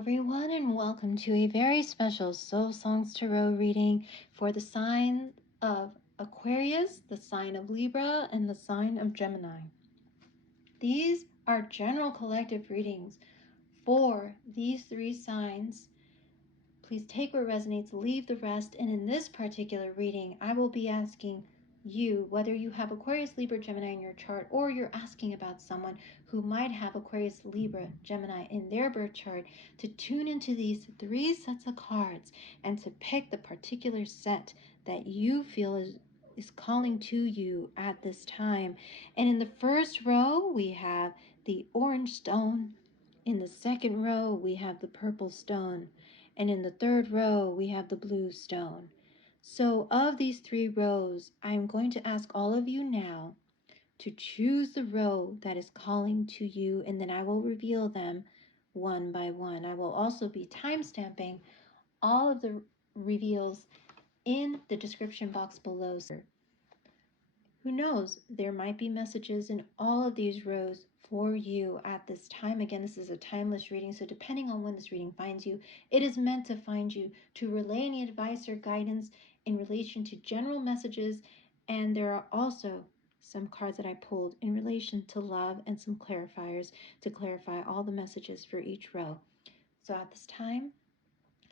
everyone, and welcome to a very special Soul Songs Tarot reading for the sign of Aquarius, the sign of Libra, and the sign of Gemini. These are general collective readings for these three signs. Please take what resonates, leave the rest, and in this particular reading, I will be asking you, whether you have Aquarius, Libra, Gemini in your chart, or you're asking about someone who might have Aquarius, Libra, Gemini in their birth chart, to tune into these three sets of cards and to pick the particular set that you feel is calling to you at this time. And in the first row, we have the orange stone. In the second row, we have the purple stone. And in the third row, we have the blue stone. So of these three rows, I'm going to ask all of you now to choose the row that is calling to you, and then I will reveal them one by one. I will also be timestamping all of the reveals in the description box below. Who knows, there might be messages in all of these rows for you at this time. Again, this is a timeless reading, so depending on when this reading finds you, it is meant to find you, to relay any advice or guidance in relation to general messages. And there are also some cards that I pulled in relation to love and some clarifiers to clarify all the messages for each row. So at this time,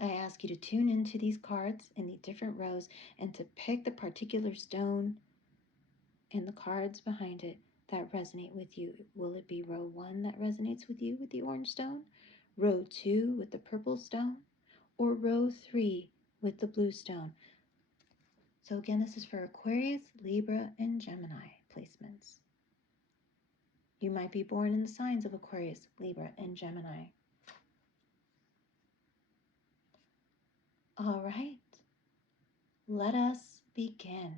I ask you to tune into these cards in the different rows and to pick the particular stone and the cards behind it that resonate with you. Will it be row 1 that resonates with you with the orange stone, row 2 with the purple stone, or row 3 with the blue stone? So again, this is for Aquarius, Libra, and Gemini placements. You might be born in the signs of Aquarius, Libra, and Gemini. All right, let us begin.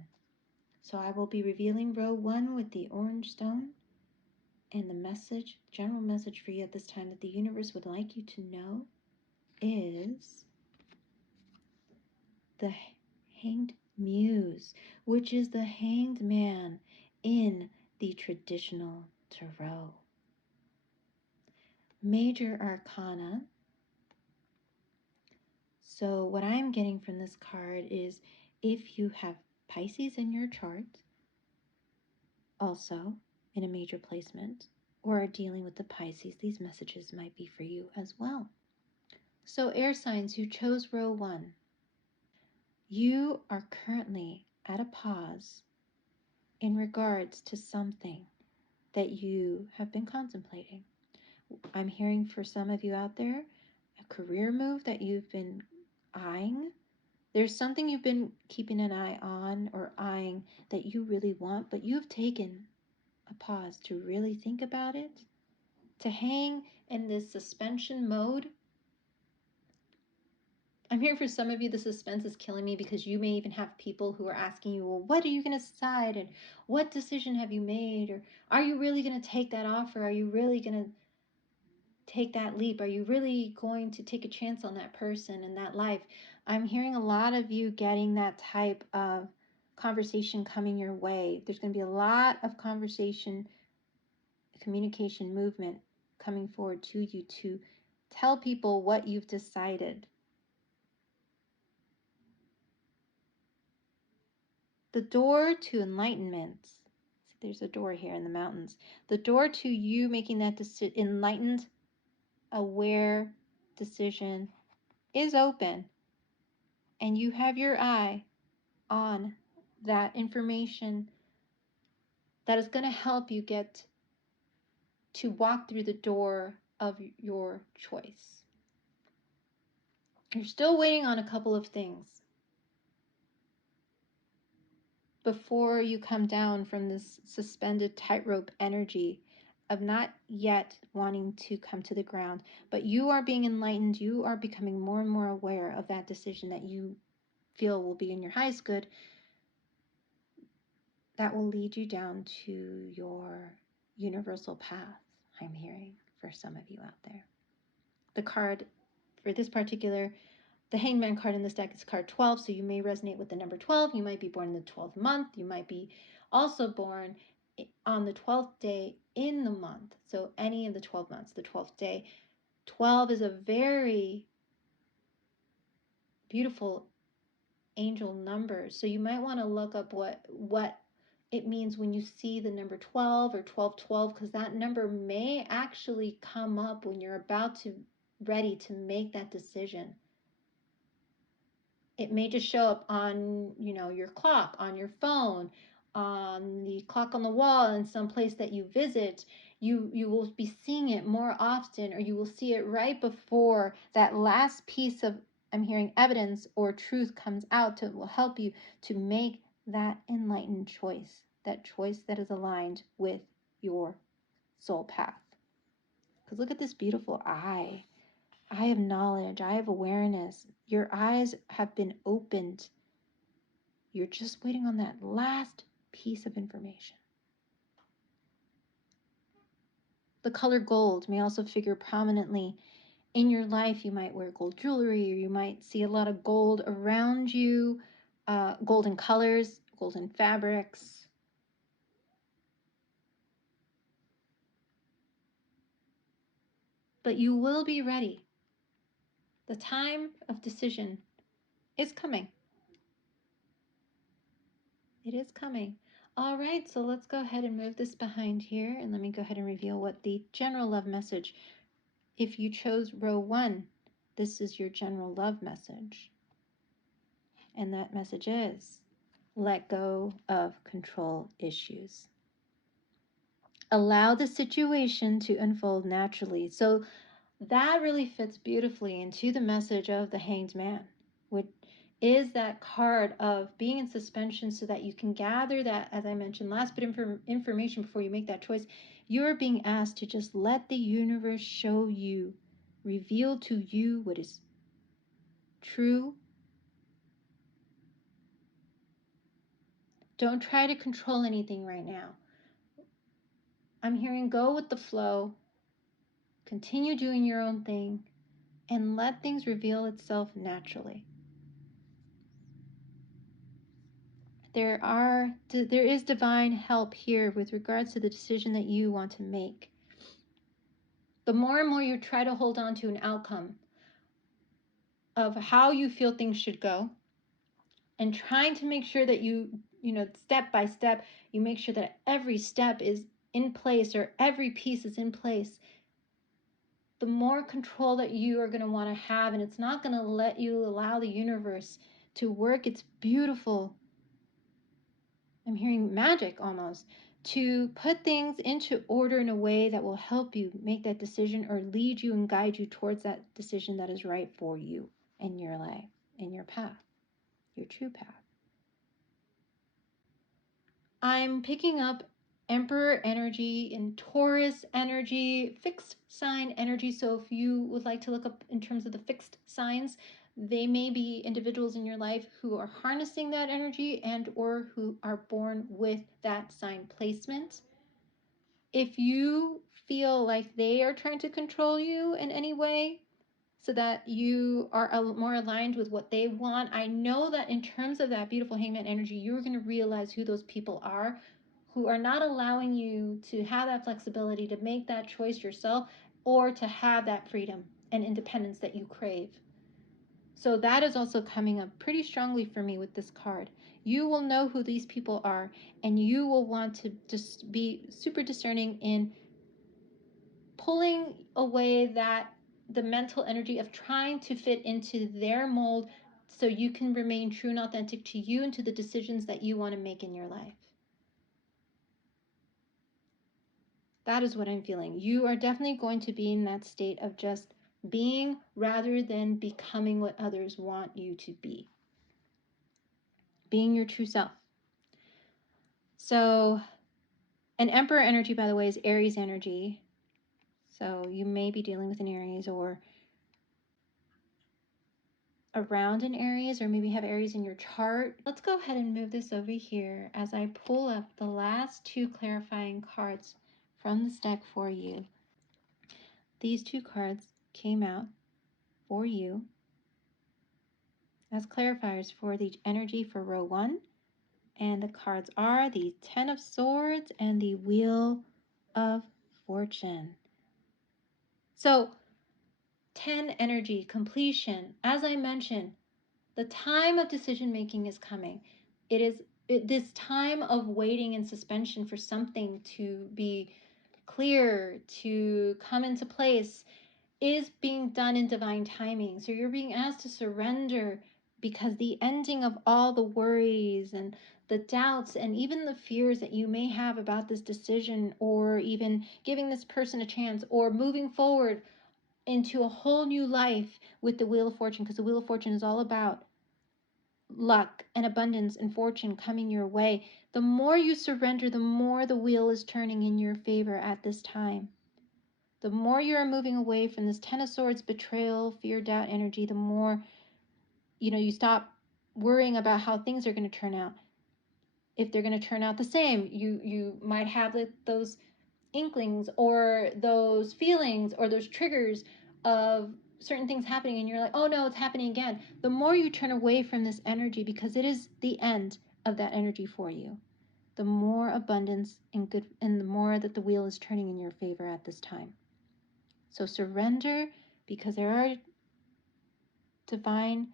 So I will be revealing row 1 with the orange stone. And the message, general message for you at this time that the universe would like you to know is the Hanged Muse, which is the Hanged Man in the traditional tarot. Major Arcana. So what I'm getting from this card is if you have Pisces in your chart, also in a major placement, or are dealing with the Pisces, these messages might be for you as well. So air signs who chose row 1, you are currently at a pause in regards to something that you have been contemplating. I'm hearing for some of you out there, a career move that you've been eyeing. There's something you've been keeping an eye on or eyeing that you really want, but you've taken a pause to really think about it, to hang in this suspension mode. I'm hearing for some of you, the suspense is killing me because you may even have people who are asking you, well, what are you going to decide? And what decision have you made? Or are you really going to take that offer? Are you really going to take that leap? Are you really going to take a chance on that person and that life? I'm hearing a lot of you getting that type of conversation coming your way. There's going to be a lot of conversation, communication, movement coming forward to you to tell people what you've decided. The door to enlightenment. There's a door here in the mountains. The door to you making that enlightened, aware decision is open. And you have your eye on that information that is going to help you get to walk through the door of your choice. You're still waiting on a couple of things before you come down from this suspended tightrope energy of not yet wanting to come to the ground, but you are being enlightened. You are becoming more and more aware of that decision that you feel will be in your highest good, that will lead you down to your universal path. I'm hearing for some of you out there. The card for this particular, the Hangman card in this deck is card 12, so you may resonate with the number 12. You might be born in the 12th month. You might be also born on the 12th day in the month. So any of the 12 months, the 12th day. 12 is a very beautiful angel number. So you might want to look up what it means when you see the number 12 or 1212, because that number may actually come up when you're ready to make that decision. It may just show up on, your clock, on your phone, on the clock on the wall, in some place that you visit. You will be seeing it more often, or you will see it right before that last piece of, I'm hearing, evidence or truth comes out will help you to make that enlightened choice, that choice that is aligned with your soul path. Because look at this beautiful eye. Eye of knowledge, eye of awareness. Your eyes have been opened. You're just waiting on that last piece of information. The color gold may also figure prominently in your life. You might wear gold jewelry, or you might see a lot of gold around you, golden colors, golden fabrics. But you will be ready. The time of decision is coming. It is coming. All right, so let's go ahead and move this behind here, and let me go ahead and reveal what the general love message. If you chose row 1, this is your general love message. And that message is, let go of control issues. Allow the situation to unfold naturally. So that really fits beautifully into the message of the Hanged Man, which is that card of being in suspension so that you can gather that, as I mentioned, last bit of information before you make that choice. You're being asked to just let the universe show you, reveal to you what is true. Don't try to control anything right now. I'm hearing go with the flow, continue doing your own thing, and let things reveal itself naturally. There is divine help here with regards to the decision that you want to make. The more and more you try to hold on to an outcome of how you feel things should go, and trying to make sure that you step by step, you make sure that every step is in place, or every piece is in place, the more control that you are going to want to have, and it's not going to let you allow the universe to work its beautiful, I'm hearing magic almost, to put things into order in a way that will help you make that decision, or lead you and guide you towards that decision that is right for you in your life, in your path, your true path. I'm picking up Emperor energy and Taurus energy, fixed sign energy. So if you would like to look up in terms of the fixed signs, they may be individuals in your life who are harnessing that energy and or who are born with that sign placement. If you feel like they are trying to control you in any way so that you are more aligned with what they want, I know that in terms of that beautiful hangman energy, you're going to realize who those people are, who are not allowing you to have that flexibility to make that choice yourself, or to have that freedom and independence that you crave. So that is also coming up pretty strongly for me with this card. You will know who these people are, and you will want to just be super discerning in pulling away the mental energy of trying to fit into their mold, so you can remain true and authentic to you and to the decisions that you want to make in your life. That is what I'm feeling. You are definitely going to be in that state of just being rather than becoming what others want you to be. Being your true self. So, an Emperor energy, by the way, is Aries energy. So you may be dealing with an Aries, or around an Aries, or maybe have Aries in your chart. Let's go ahead and move this over here as I pull up the last 2 clarifying cards from this deck for you. These 2 cards came out for you as clarifiers for the energy for row 1, and the cards are the 10 of Swords and the Wheel of Fortune. So 10 energy, completion. As I mentioned, the time of decision making is coming. It is this time of waiting in suspension for something to be clear, to come into place, is being done in divine timing. So you're being asked to surrender, because the ending of all the worries and the doubts and even the fears that you may have about this decision, or even giving this person a chance, or moving forward into a whole new life with the Wheel of Fortune, because the Wheel of Fortune is all about luck and abundance and fortune coming your way. The more you surrender, the more the wheel is turning in your favor at this time. The more you are moving away from this Ten of Swords, betrayal, fear, doubt energy, the more you stop worrying about how things are going to turn out. If they're going to turn out the same, you might have those inklings or those feelings or those triggers of certain things happening, and you're like, oh no, it's happening again. The more you turn away from this energy, because it is the end of that energy for you, the more abundance and good, and the more that the wheel is turning in your favor at this time. So surrender, because there are divine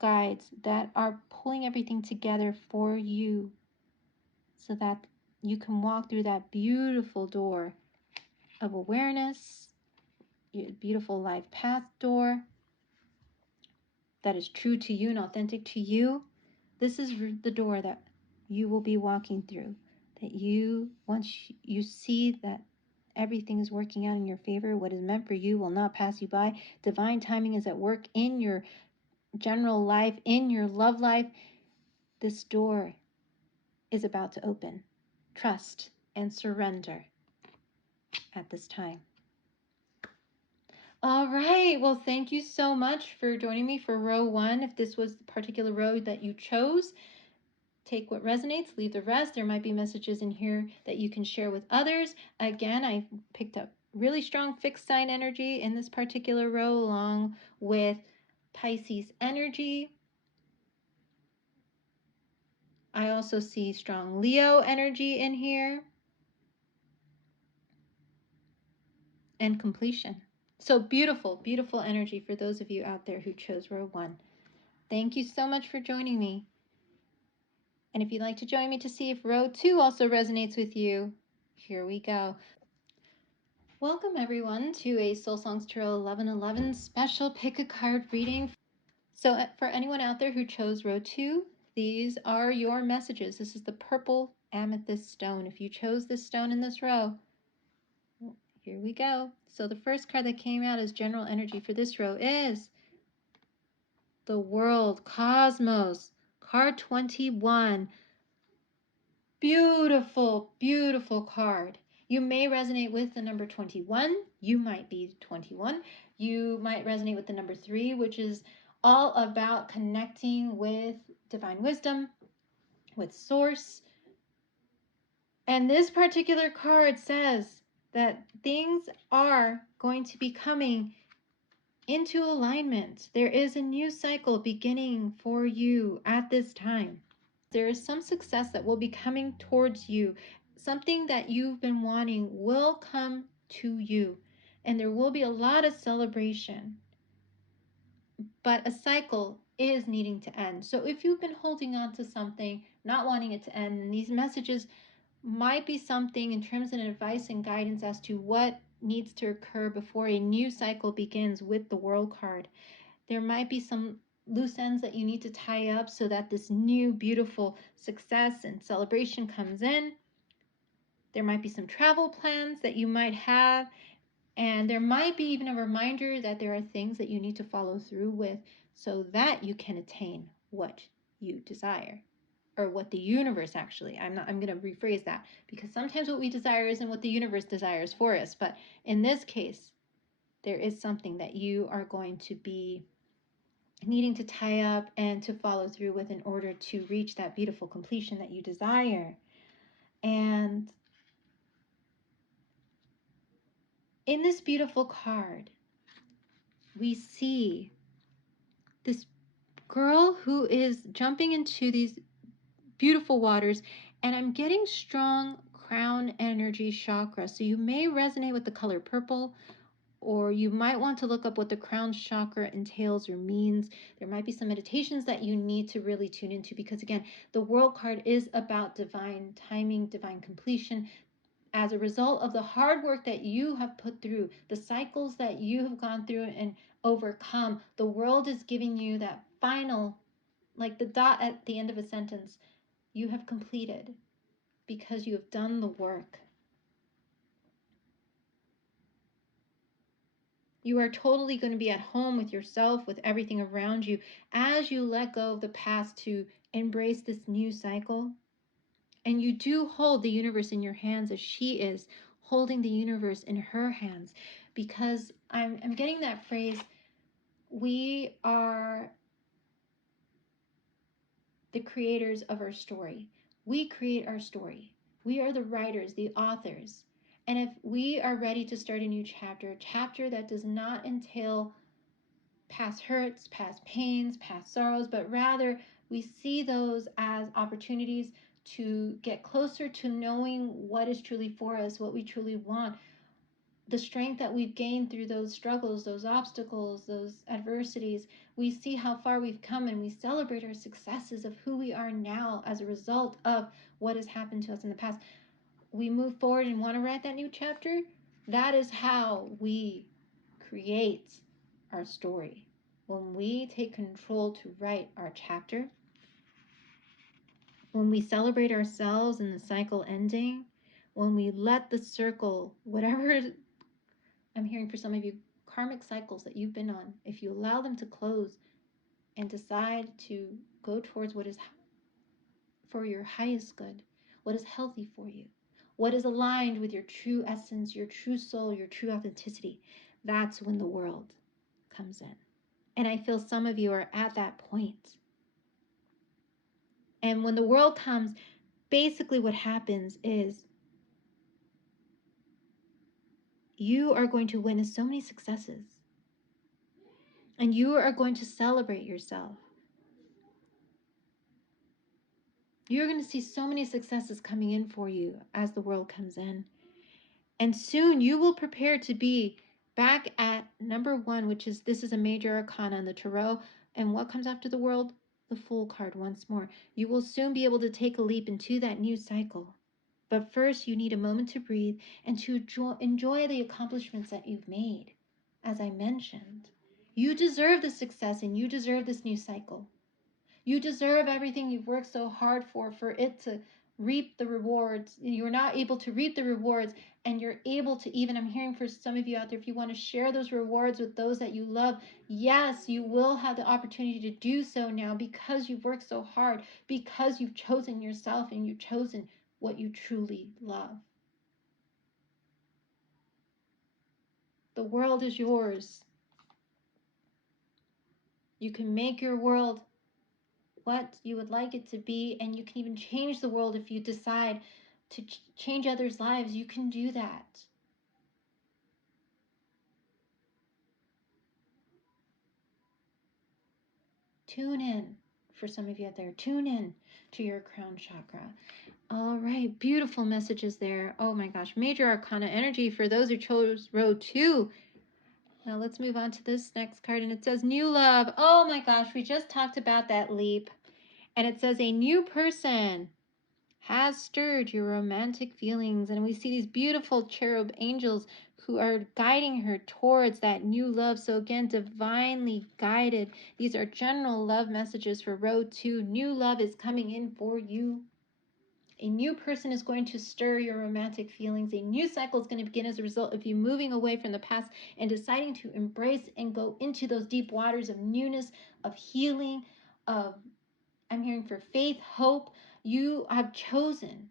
guides that are pulling everything together for you, so that you can walk through that beautiful door of awareness, beautiful life path door that is true to you and authentic to you. This is the door that you will be walking through, that once you see that everything is working out in your favor, what is meant for you will not pass you by. Divine timing is at work in your general life, in your love life. This door is about to open. Trust and surrender at this time. All right. Well, thank you so much for joining me for row 1. If this was the particular row that you chose, take what resonates, leave the rest. There might be messages in here that you can share with others. Again, I picked up really strong fixed sign energy in this particular row, along with Pisces energy. I also see strong Leo energy in here, and completion. So beautiful, beautiful energy for those of you out there who chose row 1. Thank you so much for joining me. And if you'd like to join me to see if row 2 also resonates with you, here we go. Welcome everyone to a Soul Songs Tarot 11/11 special pick a card reading. So for anyone out there who chose row 2, these are your messages. This is the purple amethyst stone. If you chose this stone in this row, here we go. So the first card that came out as general energy for this row is the World, Cosmos, card 21. Beautiful, beautiful card. You may resonate with the number 21. You might be 21. You might resonate with the number 3, which is all about connecting with divine wisdom, with source. And this particular card says that things are going to be coming into alignment. There is a new cycle beginning for you at this time. There is some success that will be coming towards you. Something that you've been wanting will come to you, and there will be a lot of celebration. But a cycle is needing to end. So if you've been holding on to something, not wanting it to end, and these messages might be something in terms of advice and guidance as to what needs to occur before a new cycle begins with the World card. There might be some loose ends that you need to tie up so that this new beautiful success and celebration comes in. There might be some travel plans that you might have, and there might be even a reminder that there are things that you need to follow through with so that you can attain what you desire, or what the universe actually. I'm going to rephrase that, because sometimes what we desire isn't what the universe desires for us. But in this case, there is something that you are going to be needing to tie up and to follow through with in order to reach that beautiful completion that you desire. And in this beautiful card, we see this girl who is jumping into these beautiful waters, and I'm getting strong crown energy chakra. So you may resonate with the color purple, or you might want to look up what the crown chakra entails or means. There might be some meditations that you need to really tune into, because again, the World card is about divine timing, divine completion. As a result of the hard work that you have put through, the cycles that you have gone through and overcome, the world is giving you that final, like the dot at the end of a sentence, you have completed because you have done the work. You are totally going to be at home with yourself, with everything around you, as you let go of the past to embrace this new cycle. And you do hold the universe in your hands, as she is holding the universe in her hands. Because I'm getting that phrase, we are the creators of our story. We create our story. We are the writers, the authors. And if we are ready to start a new chapter, a chapter that does not entail past hurts, past pains, past sorrows, but rather we see those as opportunities to get closer to knowing what is truly for us, what we truly want, the strength that we've gained through those struggles, those obstacles, those adversities. We see how far we've come and we celebrate our successes of who we are now as a result of what has happened to us in the past. We move forward and want to write that new chapter. That is how we create our story. When we take control to write our chapter, when we celebrate ourselves in the cycle ending, when we let the circle, whatever I'm hearing for some of you, karmic cycles that you've been on, if you allow them to close and decide to go towards what is for your highest good, what is healthy for you, what is aligned with your true essence, your true soul, your true authenticity, that's when the world comes in. And I feel some of you are at that point. And when the world comes, basically what happens is you are going to witness so many successes. And you are going to celebrate yourself. You're going to see so many successes coming in for you as the world comes in. And soon you will prepare to be back at number 1, which is, this is a major arcana in the tarot. And what comes after the world? The Fool card once more. You will soon be able to take a leap into that new cycle. But first, you need a moment to breathe and to enjoy the accomplishments that you've made. As I mentioned, you deserve the success and you deserve this new cycle. You deserve everything you've worked so hard for it to reap the rewards. You're not able to reap the rewards, and you're able to even, I'm hearing for some of you out there, if you want to share those rewards with those that you love, yes, you will have the opportunity to do so now because you've worked so hard, because you've chosen yourself and you've chosen what you truly love. The world is yours. You can make your world what you would like it to be, and you can even change the world if you decide to change others' lives. You can do that. Tune in, for some of you out there, tune in to your crown chakra. All right, beautiful messages there. Oh my gosh, major arcana energy for those who chose row 2. Now let's move on to this next card, and it says new love. Oh my gosh, we just talked about that leap. And it says a new person has stirred your romantic feelings. And we see these beautiful cherub angels who are guiding her towards that new love. So again, divinely guided. These are general love messages for row 2. New love is coming in for you. A new person is going to stir your romantic feelings. A new cycle is going to begin as a result of you moving away from the past and deciding to embrace and go into those deep waters of newness, of healing, of, I'm hearing for faith, hope. You have chosen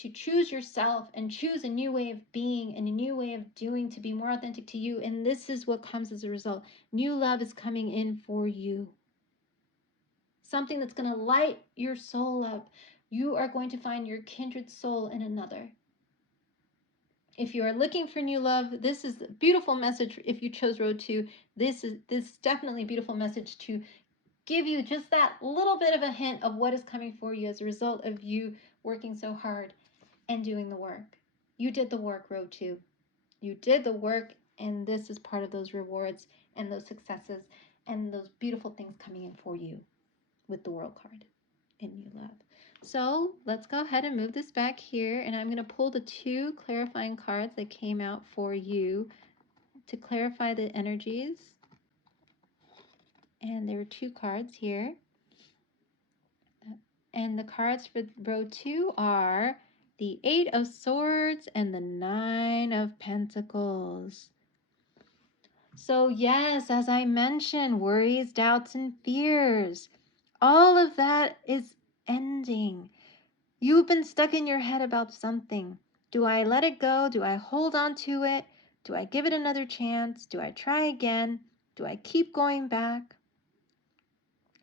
to choose yourself and choose a new way of being and a new way of doing to be more authentic to you. And this is what comes as a result. New love is coming in for you. Something that's going to light your soul up. You are going to find your kindred soul in another. If you are looking for new love, this is a beautiful message. If you chose row 2, this is definitely a beautiful message to give you just that little bit of a hint of what is coming for you as a result of you working so hard and doing the work. You did the work, row 2. You did the work, And this is part of those rewards and those successes and those beautiful things coming in for you with the World card in New Love. So let's go ahead and move this back here, and I'm going to pull the 2 clarifying cards that came out for you to clarify the energies. And there are 2 cards here. And the cards for row 2 are the 8 of Swords and the 9 of Pentacles. So yes, as I mentioned, worries, doubts, and fears, all of that is ending. You've been stuck in your head about something. Do I let it go? Do I hold on to it? Do I give it another chance? Do I try again? Do I keep going back?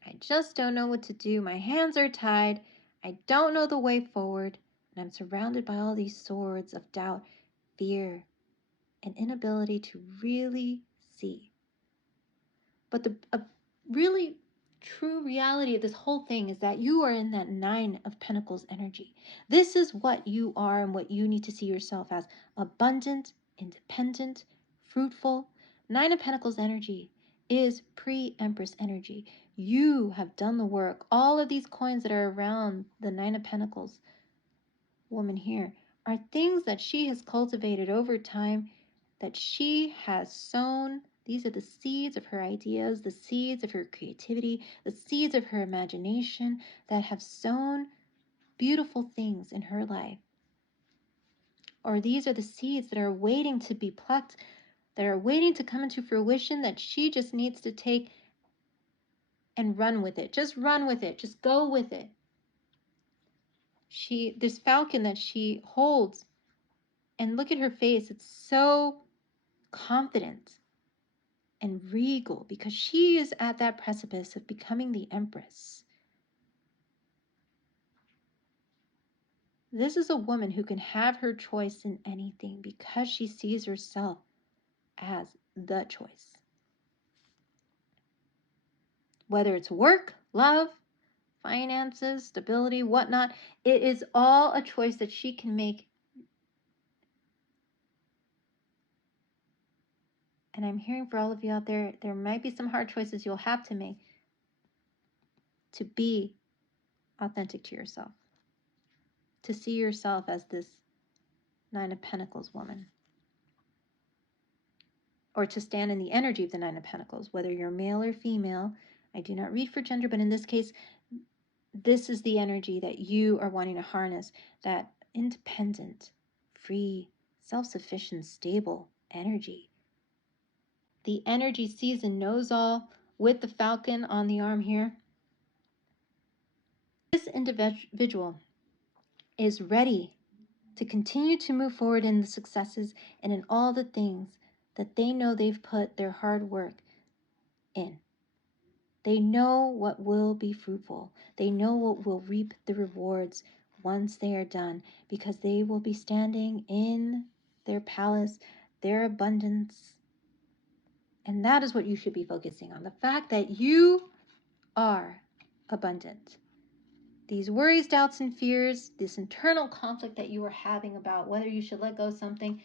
I just don't know what to do. My hands are tied. I don't know the way forward. And I'm surrounded by all these swords of doubt, fear, and inability to really see. But the really true reality of this whole thing is that you are in that 9 of Pentacles energy. This is what you are and what you need to see yourself as: abundant, independent, fruitful. 9 of Pentacles energy is pre-Empress energy. You have done the work. All of these coins that are around the 9 of Pentacles woman here are things that she has cultivated over time, that she has sown. These are the seeds of her ideas, the seeds of her creativity, the seeds of her imagination that have sown beautiful things in her life. Or these are the seeds that are waiting to be plucked, that are waiting to come into fruition, that she just needs to take and run with it. Just run with it. Just go with it. This falcon that she holds, and look at her face. It's so confident and regal because she is at that precipice of becoming the Empress. This is a woman who can have her choice in anything because she sees herself as the choice. Whether it's work, love, finances, stability, whatnot, it is all a choice that she can make. And I'm hearing for all of you out there, there might be some hard choices you'll have to make to be authentic to yourself, to see yourself as this 9 of Pentacles woman, or to stand in the energy of the 9 of Pentacles, whether you're male or female. I do not read for gender, but in this case, this is the energy that you are wanting to harness, that independent, free, self-sufficient, stable energy. The energy sees and knows all with the falcon on the arm here. This individual is ready to continue to move forward in the successes and in all the things that they know they've put their hard work in. They know what will be fruitful. They know what will reap the rewards once they are done, because they will be standing in their palace, their abundance. And that is what you should be focusing on, the fact that you are abundant. These worries, doubts, and fears, this internal conflict that you are having about whether you should let go of something,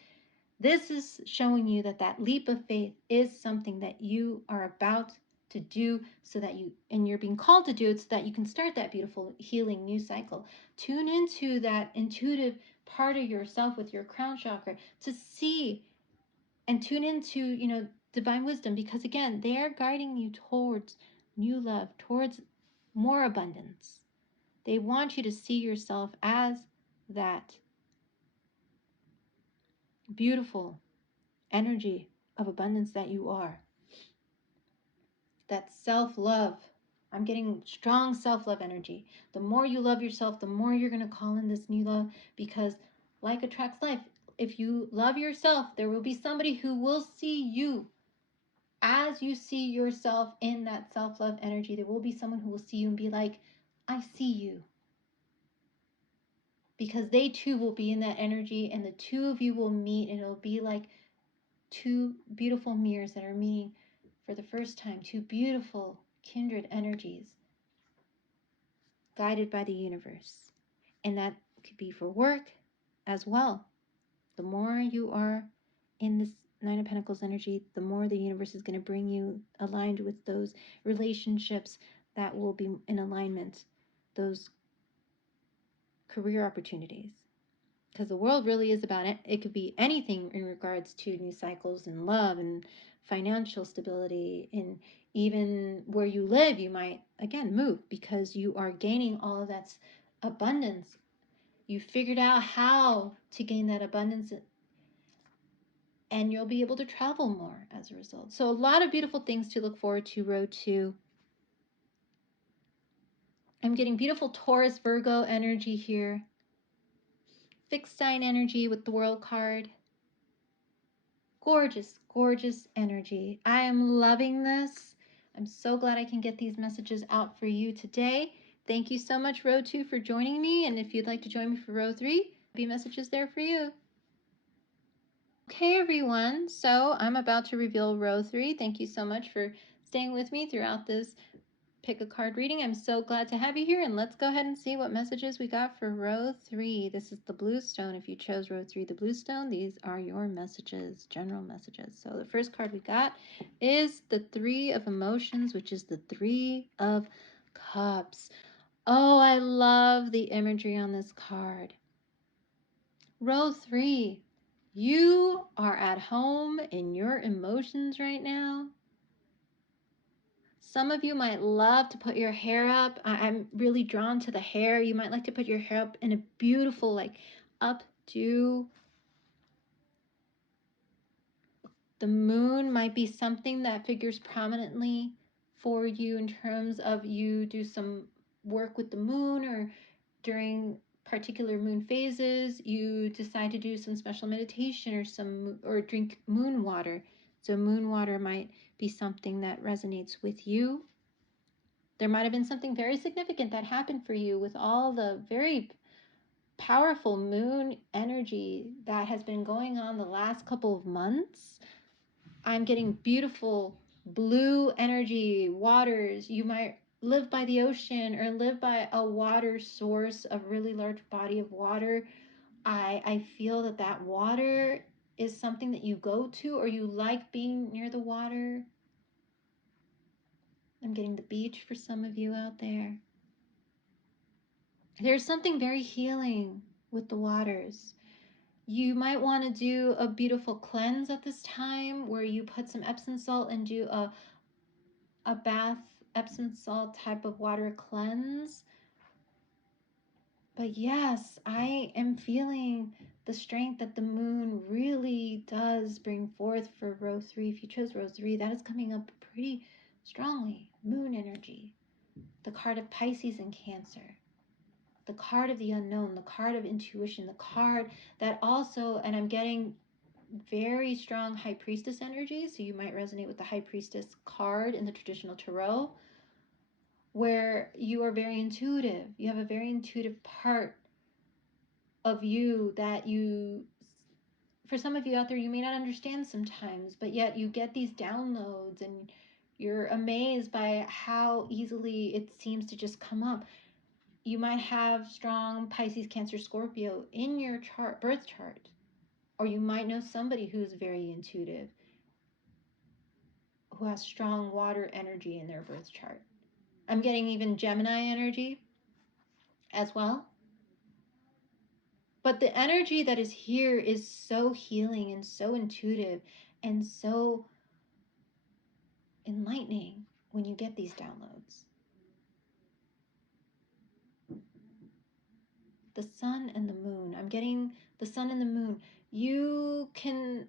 this is showing you that that leap of faith is something that you are about to do, so that you're being called to do it so that you can start that beautiful healing new cycle. Tune into that intuitive part of yourself with your crown chakra to see and tune into, divine wisdom, because again, they are guiding you towards new love, towards more abundance. They want you to see yourself as that beautiful energy of abundance that you are. That self-love. I'm getting strong self-love energy. The more you love yourself, the more you're going to call in this new love, because like attracts like. If you love yourself, there will be somebody who will see you as you see yourself in that self-love energy. There will be someone who will see you and be like, I see you. Because they too will be in that energy, and the two of you will meet, and it'll be like 2 beautiful mirrors that are meeting for the first time. 2 beautiful kindred energies guided by the universe. And that could be for work as well. The more you are in this Nine of Pentacles energy, the more the universe is going to bring you aligned with those relationships that will be in alignment, those career opportunities. Because the world really is about it. It could be anything in regards to new cycles and love and financial stability, and even where you live, you might again move because you are gaining all of that abundance. You figured out how to gain that abundance, and you'll be able to travel more as a result. So a lot of beautiful things to look forward to, row 2. I'm getting beautiful Taurus Virgo energy here. Fixed sign energy with the World card. Gorgeous, gorgeous energy. I am loving this. I'm so glad I can get these messages out for you today. Thank you so much, row 2, for joining me. And if you'd like to join me for row 3, there'll be messages there for you. Okay, everyone. So I'm about to reveal row 3. Thank you so much for staying with me throughout this pick a card reading. I'm so glad to have you here, and let's go ahead and see what messages we got for row 3. This is the blue stone. If you chose row 3, the blue stone, these are your messages, general messages. So the first card we got is the 3 of emotions, which is the 3 of cups. Oh, I love the imagery on this card. Row 3, you are at home in your emotions right now. Some of you might love to put your hair up. I'm really drawn to the hair. You might like to put your hair up in a beautiful, like, updo. The moon might be something that figures prominently for you in terms of you do some work with the moon, or during particular moon phases, you decide to do some special meditation or drink moon water. So moon water might be something that resonates with you. There might have been something very significant that happened for you with all the very powerful moon energy that has been going on the last couple of months. I'm getting beautiful blue energy, waters. You might live by the ocean or live by a water source, a really large body of water. I feel that water is something that you go to, or you like being near the water. I'm getting the beach for some of you out there. There's something very healing with the waters. You might want to do a beautiful cleanse at this time where you put some Epsom salt and do a bath Epsom salt type of water cleanse. But yes, I am feeling the strength that the moon really does bring forth for row 3. If you chose row 3, that is coming up pretty strongly. Moon energy. The card of Pisces and Cancer. The card of the unknown, the card of intuition, the card that also, and I'm getting very strong High Priestess energy, so you might resonate with the High Priestess card in the traditional tarot, where you are very intuitive. You have a very intuitive part of you that you, for some of you out there, you may not understand sometimes, but yet you get these downloads and you're amazed by how easily it seems to just come up. You might have strong Pisces, Cancer, Scorpio in your chart, birth chart, or you might know somebody who's very intuitive, who has strong water energy in their birth chart. I'm getting even Gemini energy as well. But the energy that is here is so healing and so intuitive and so enlightening when you get these downloads. The sun and the moon. I'm getting the sun and the moon. You can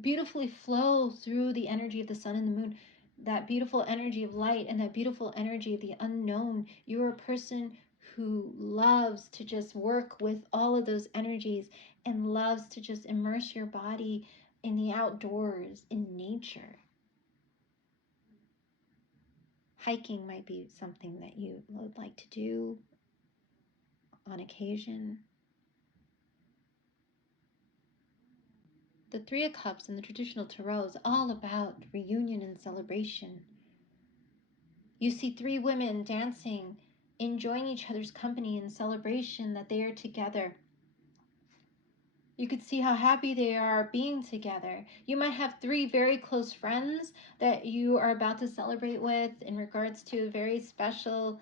beautifully flow through the energy of the sun and the moon, that beautiful energy of light and that beautiful energy of the unknown. You're a person who loves to just work with all of those energies and loves to just immerse your body in the outdoors, in nature. Hiking might be something that you would like to do on occasion. The 3 of Cups in the traditional tarot is all about reunion and celebration. You see 3 women dancing, enjoying each other's company in celebration that they are together. You could see how happy they are being together. You might have 3 very close friends that you are about to celebrate with in regards to a very special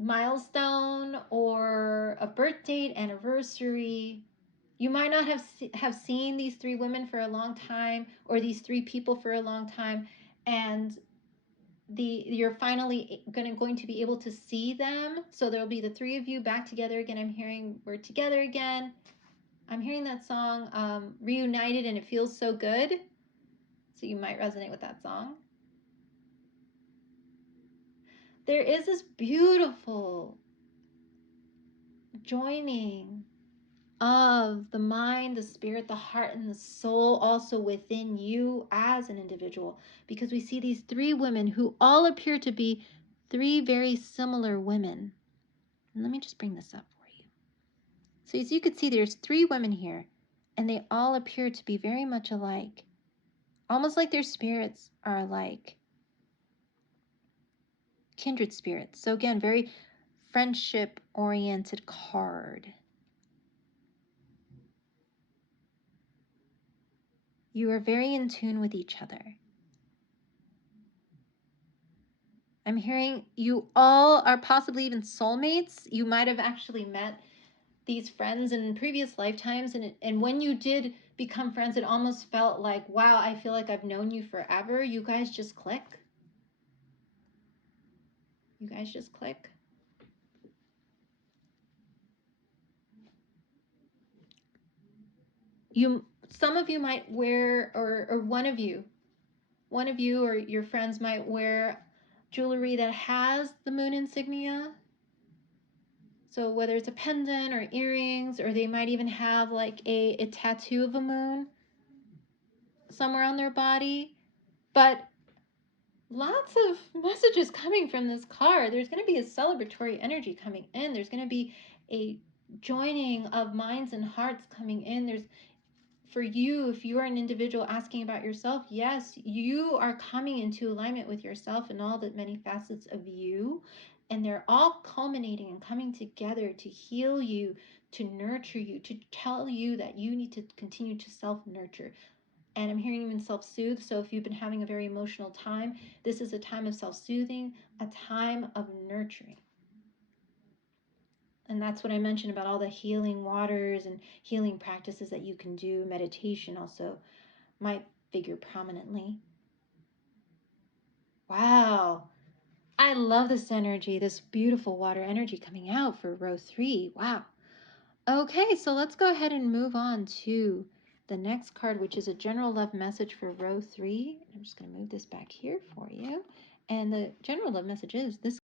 milestone or a birth date, anniversary. You might not have seen these 3 women for a long time, or these 3 people for a long time, and you're finally going to be able to see them. So there'll be the 3 of you back together again. I'm hearing we're together again. I'm hearing that song, Reunited, and it feels so good. So you might resonate with that song. There is this beautiful joining of the mind, the spirit, the heart, and the soul also within you as an individual, because we see these 3 women who all appear to be 3 very similar women. And let me just bring this up for you. So as you can see, there's 3 women here, and they all appear to be very much alike, almost like their spirits are alike, kindred spirits. So again, very friendship oriented card. You are very in tune with each other. I'm hearing you all are possibly even soulmates. You might have actually met these friends in previous lifetimes, and when you did become friends, it almost felt like, wow, I feel like I've known you forever. You guys just click. You guys just click. Some of you might wear, or one of you or your friends might wear jewelry that has the moon insignia. So whether it's a pendant or earrings, or they might even have like a tattoo of a moon somewhere on their body. But lots of messages coming from this card. There's going to be a celebratory energy coming in. There's going to be a joining of minds and hearts coming in. There's, for you, if you are an individual asking about yourself, yes, you are coming into alignment with yourself and all the many facets of you. And they're all culminating and coming together to heal you, to nurture you, to tell you that you need to continue to self-nurture. And I'm hearing even self-soothe. So if you've been having a very emotional time, this is a time of self-soothing, a time of nurturing. And that's what I mentioned about all the healing waters and healing practices that you can do. Meditation also might figure prominently. Wow. I love this energy, this beautiful water energy coming out for row 3. Wow. Okay, so let's go ahead and move on to the next card, which is a general love message for row 3. I'm just going to move this back here for you. And the general love message is, this